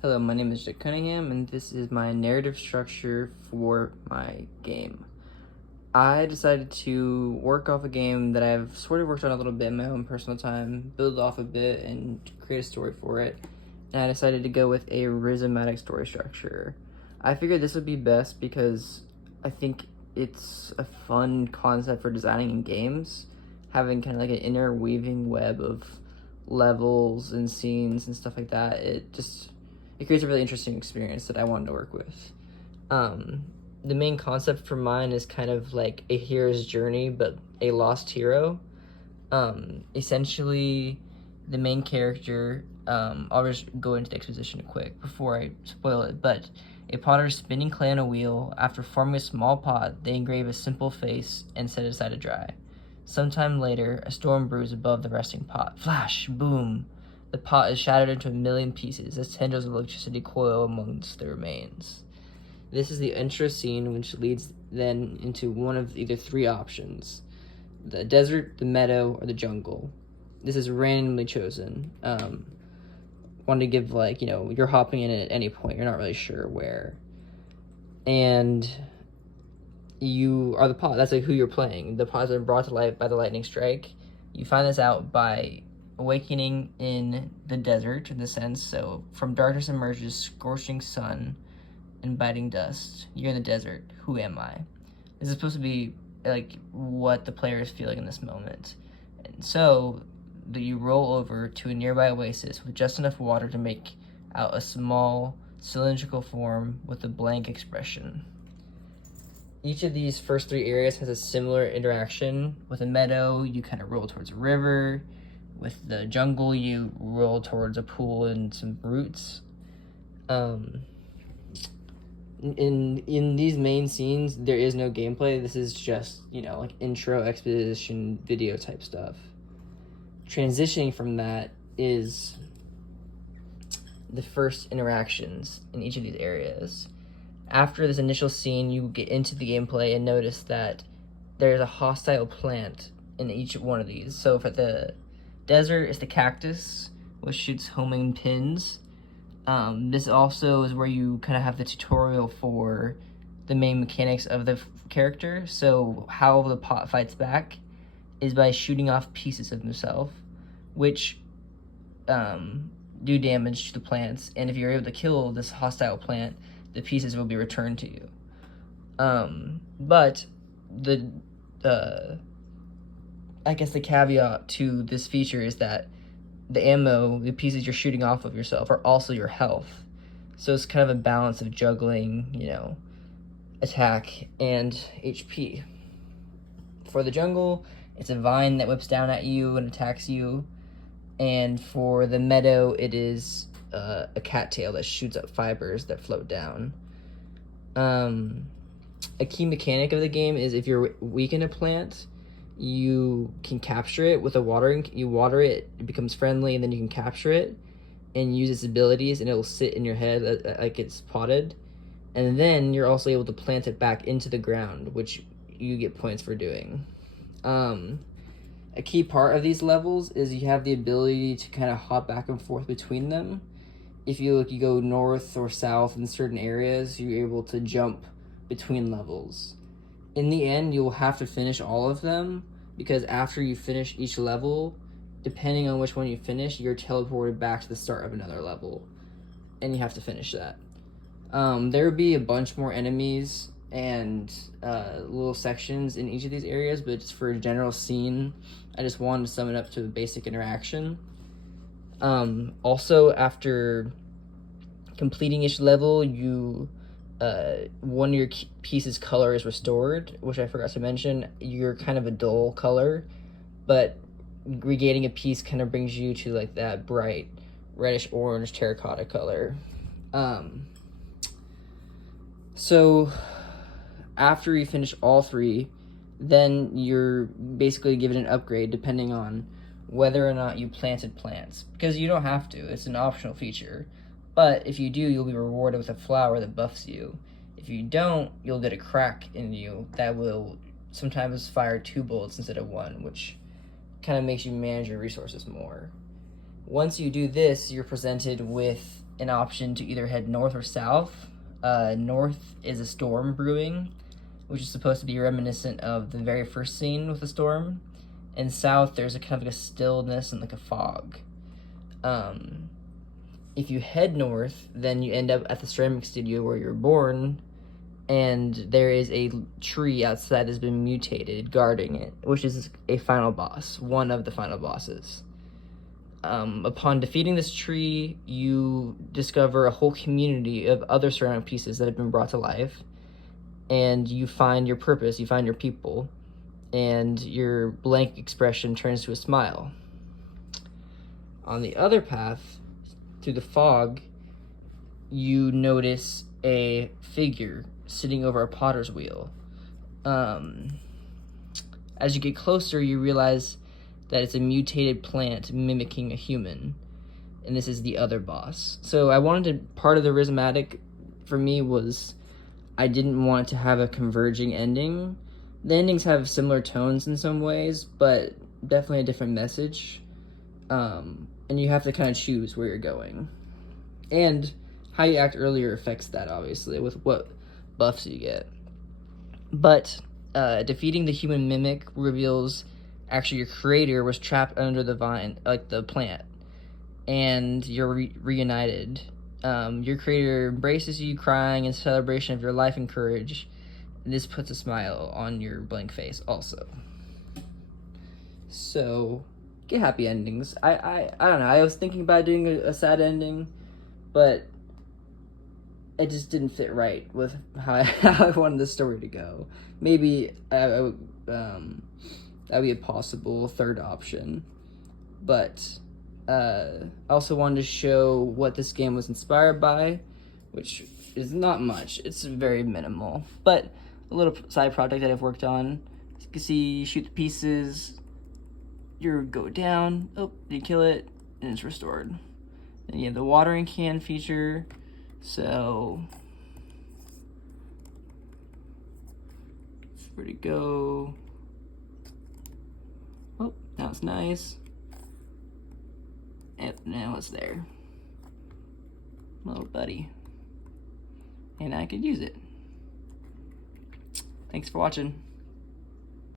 Hello, my name is Jack Cunningham, and this is my narrative structure for my game. I decided to work off a game that I've sort of worked on a little bit in my own personal time, build off a bit, and create a story for it. And I decided to go with a rhizomatic story structure. I figured this would be best because I think it's a fun concept for designing in games, having kind of like an interweaving web of levels and scenes and stuff like that. It creates a really interesting experience that I wanted to work with. The main concept for mine is kind of like a hero's journey, but a lost hero. Essentially, the main character, I'll just go into the exposition quick before I spoil it, but a potter's spinning clay on a wheel. After forming a small pot, they engrave a simple face and set it aside to dry. Sometime later, a storm brews above the resting pot. Flash! Boom! The pot is shattered into a million pieces as tendrils of electricity coil amongst the remains. This is the intro scene, which leads then into one of either three options: the desert, the meadow, or the jungle. This is randomly chosen. Wanted to give, you're hopping in at any point, you're not really sure where. And you are the pot. That's like who you're playing. The pots are brought to life by the lightning strike. You find this out by awakening in the desert, in the sense. So from darkness emerges scorching sun and biting dust. You're in the desert. Who am I? This is supposed to be like what the player is feeling in this moment. And so you roll over to a nearby oasis with just enough water to make out a small cylindrical form with a blank expression. Each of these first three areas has a similar interaction. With a meadow, you kind of roll towards a river. With the jungle, you roll towards a pool and some roots. In these main scenes, there is no gameplay. This is just, like intro, exposition, video type stuff. Transitioning from that is the first interactions in each of these areas. After this initial scene, you get into the gameplay and notice that there's a hostile plant in each one of these. So for the desert, it's the cactus, which shoots homing pins. This also is where you kind of have the tutorial for the main mechanics of the character. So how the pot fights back is by shooting off pieces of himself, which do damage to the plants. And if you're able to kill this hostile plant, the pieces will be returned to you. But I guess the caveat to this feature is that the ammo, the pieces you're shooting off of yourself, are also your health. So it's kind of a balance of juggling, attack and HP. For the jungle, it's a vine that whips down at you and attacks you. And for the meadow, it is a cattail that shoots up fibers that float down. A key mechanic of the game is if you're weak in a plant, you can capture it with you water it, it becomes friendly, and then you can capture it and use its abilities, and it will sit in your head like it's potted. And then you're also able to plant it back into the ground, which you get points for doing. A key part of these levels is you have the ability to kind of hop back and forth between them. If you go north or south in certain areas, you're able to jump between levels. In the end, you'll have to finish all of them, because after you finish each level, depending on which one you finish, you're teleported back to the start of another level, and you have to finish that. There would be a bunch more enemies and little sections in each of these areas, but just for a general scene, I just wanted to sum it up to a basic interaction. Also, after completing each level, one of your piece's color is restored, which I forgot to mention. You're kind of a dull color, but regaining a piece kind of brings you to like that bright reddish orange terracotta color. So after you finish all three, then you're basically given an upgrade depending on whether or not you planted plants, because you don't have to. It's an optional feature. But if you do, you'll be rewarded with a flower that buffs you. If you don't, you'll get a crack in you that will sometimes fire 2 bullets instead of 1, which kind of makes you manage your resources more. Once you do this, you're presented with an option to either head north or south. North is a storm brewing, which is supposed to be reminiscent of the very first scene with the storm. And south, there's a kind of like a stillness and like a fog. If you head north, then you end up at the ceramic studio where you're born, and there is a tree outside that's been mutated guarding it, which is a final boss, one of the final bosses. Upon defeating this tree, you discover a whole community of other ceramic pieces that have been brought to life, and you find your purpose, you find your people, and your blank expression turns to a smile. On the other path, through the fog, you notice a figure sitting over a potter's wheel. As you get closer, you realize that it's a mutated plant mimicking a human, and this is the other boss. So I wanted to, part of the rhythmatic for me was I didn't want to have a converging ending. The endings have similar tones in some ways, but definitely a different message. And you have to kind of choose where you're going. And how you act earlier affects that, obviously, with what buffs you get. But defeating the human mimic reveals actually your creator was trapped under the vine, like the plant, and you're reunited. Your creator embraces you, crying in celebration of your life and courage. And this puts a smile on your blank face also. So, get happy endings. I don't know, I was thinking about doing a sad ending, but it just didn't fit right with how I wanted the story to go. Maybe I would, that would be a possible third option. But I also wanted to show what this game was inspired by, which is not much. It's very minimal, but a little side project that I've worked on. As you can see, you shoot the pieces, you go down, you kill it, and it's restored. Then you have the watering can feature, so where to go? Oh, now it's nice. And now it's there. Little buddy. And I could use it. Thanks for watching.